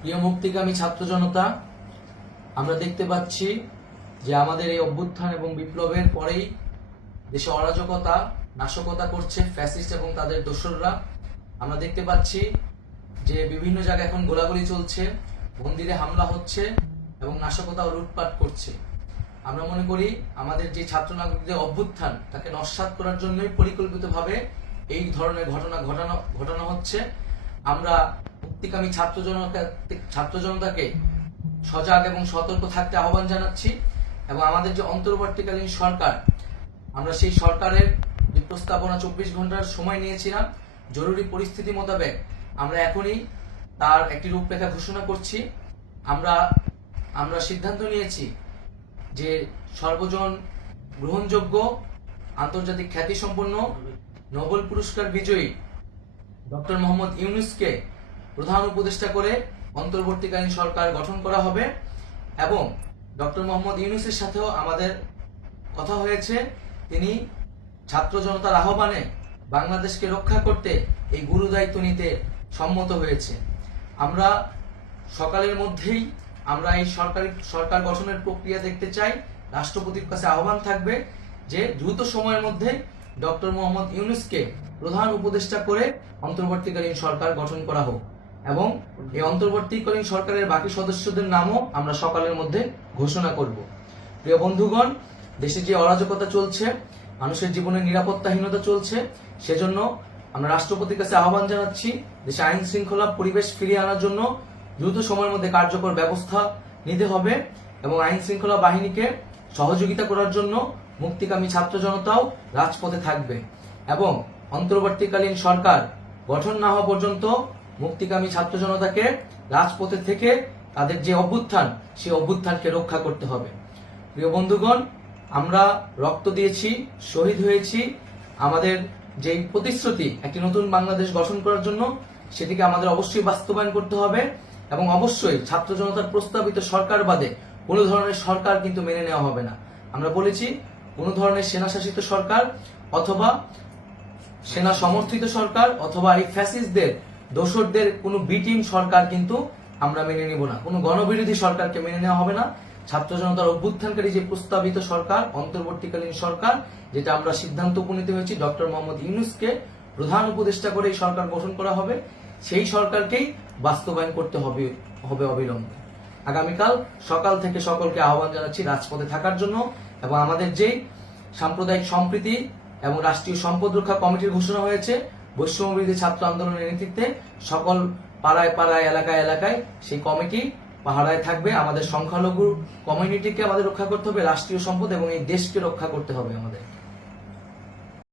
প্রিয় মুক্তিকামী ছাত্র জনতা, আমরা দেখতে পাচ্ছি যে আমাদের এই অভ্যুত্থান এবং বিপ্লবের পরেই দেশে অরাজকতা নাশকতা করছে ফ্যাসিস্ট এবং তাদের দোসররা। আমরা দেখতে পাচ্ছি যে বিভিন্ন জায়গায় এখন গোলাগুলি চলছে, মন্দিরে হামলা হচ্ছে এবং নাশকতা ও লুটপাট করছে। আমরা মনে করি আমাদের যে ছাত্র নাগরিকদের অভ্যুত্থান তাকে নস্যাৎ করার জন্যই পরিকল্পিতভাবে এই ধরনের ঘটনা হচ্ছে। আমরা মুক্তিকামী ছাত্র জনতাকে সজাগ এবং সতর্ক থাকতে আহ্বান জানাচ্ছি এবং আমাদের যে অন্তর্বর্তীকালীন সরকার, আমরা সেই সরকারের যে প্রস্তাবনা 24 ঘন্টার সময় নিয়েছিলাম, জরুরি পরিস্থিতি মোতাবেক আমরা এখনই তার একটি রূপরেখা ঘোষণা করছি। আমরা সিদ্ধান্ত নিয়েছি যে সর্বজন গ্রহণযোগ্য আন্তর্জাতিক খ্যাতিসম্পন্ন নোবেল পুরস্কার বিজয়ী ডক্টর মোহাম্মদ ইউনূসকে প্রধান উপদেষ্টা করে অন্তর্বর্তীকালীন সরকার গঠন করা হবে এবং ডক্টর মোহাম্মদ ইউনূসের সাথেও আমাদের কথা হয়েছে। তিনি ছাত্র জনতার আহ্বানে বাংলাদেশকে রক্ষা করতে এই গুরু দায়িত্ব নিতে সম্মত হয়েছে। আমরা সকালের মধ্যেই আমরা এই সরকার গঠনের প্রক্রিয়া দেখতে চাই। রাষ্ট্রপতির কাছে আহ্বান থাকবে যে দ্রুত সময়ের মধ্যে ডক্টর মোহাম্মদ ইউনূসকে প্রধান উপদেষ্টা করে অন্তর্বর্তীকালীন সরকার গঠন করা হোক এবং এই অন্তর্বর্তীকালীন সরকারের বাকি সদস্যদের নামও আমরা সকালের মধ্যে ঘোষণা করব। প্রিয় বন্ধুগণ, দেশে যে অরাজকতা চলছে, মানুষের জীবনের নিরাপত্তাহীনতা চলছে, সেজন্য আমরা রাষ্ট্রপতির কাছে আহ্বান জানাচ্ছি দেশে আইন শৃঙ্খলা পরিবেশ ফিরিয়ে আনার জন্য দ্রুত সময়ের মধ্যে কার্যকর ব্যবস্থা নিতে হবে এবং আইন শৃঙ্খলা বাহিনীকে সহযোগিতা করার জন্য মুক্তিকামী ছাত্র জনতাও রাজপথে থাকবে এবং অন্তর্বর্তীকালীন সরকার গঠন না হওয়া পর্যন্ত মুক্তিকামী ছাত্র জনতাকে রাজপথে থেকে তাদের যে অভ্যুত্থান, সেই অভ্যুত্থানকে রক্ষা করতে হবে। প্রিয় বন্ধুগণ, আমরা রক্ত দিয়েছি, শহীদ হয়েছি। আমাদের যে প্রতিশ্রুতি একটি নতুন বাংলাদেশ গঠন করার জন্য, সেটিকে আমাদের অবশ্যই বাস্তবায়ন করতে হবে এবং অবশ্যই ছাত্র জনতার প্রস্তাবিত সরকার বাদে কোনো ধরনের সরকার কিন্তু মেনে নেওয়া হবে না। আমরা বলেছি কোনো ধরনের সেনা শাসিত সরকার অথবা সেনা সমর্থিত সরকার অথবা এই ফ্যাসিস্টদের দোসরদের কোনো বি টিম সরকার কিন্তু আমরা মেনে নিব না। কোনো গণবিরোধী সরকারকে মেনে নেওয়া হবে না। ছাত্র জনতার অভ্যুত্থানকারী যে প্রস্তাবিত সরকার, অন্তর্বর্তীকালীন সরকার, যেটা আমরা সিদ্ধান্ত উপনীত হয়েছি ডক্টর মোহাম্মদ ইউনূসকে প্রধান উপদেষ্টা করে এই সরকার গঠন করা হবে, সেই সরকারকেই বাস্তবায়ন করতে হবে অবিলম্বে। আগামীকাল সকাল থেকে সকলকে আহ্বান জানাচ্ছি রাজপথে থাকার জন্য এবং আমাদের যে সাম্প্রদায়িক সম্প্রীতি এবং রাষ্ট্রীয় সম্পদ রক্ষা কমিটির ঘোষণা হয়েছে বৈষম্যবিরোধী ছাত্র আন্দোলনের নেতৃত্বে, সকল পাড়ায় পাড়ায় এলাকায় এলাকায় সেই কমিটি পাহারায় থাকবে। আমাদের সংখ্যালঘু কমিউনিটিকে আমাদের রক্ষা করতে হবে, রাষ্ট্রীয় সম্পদ এবং এই দেশকে রক্ষা করতে হবে আমাদের।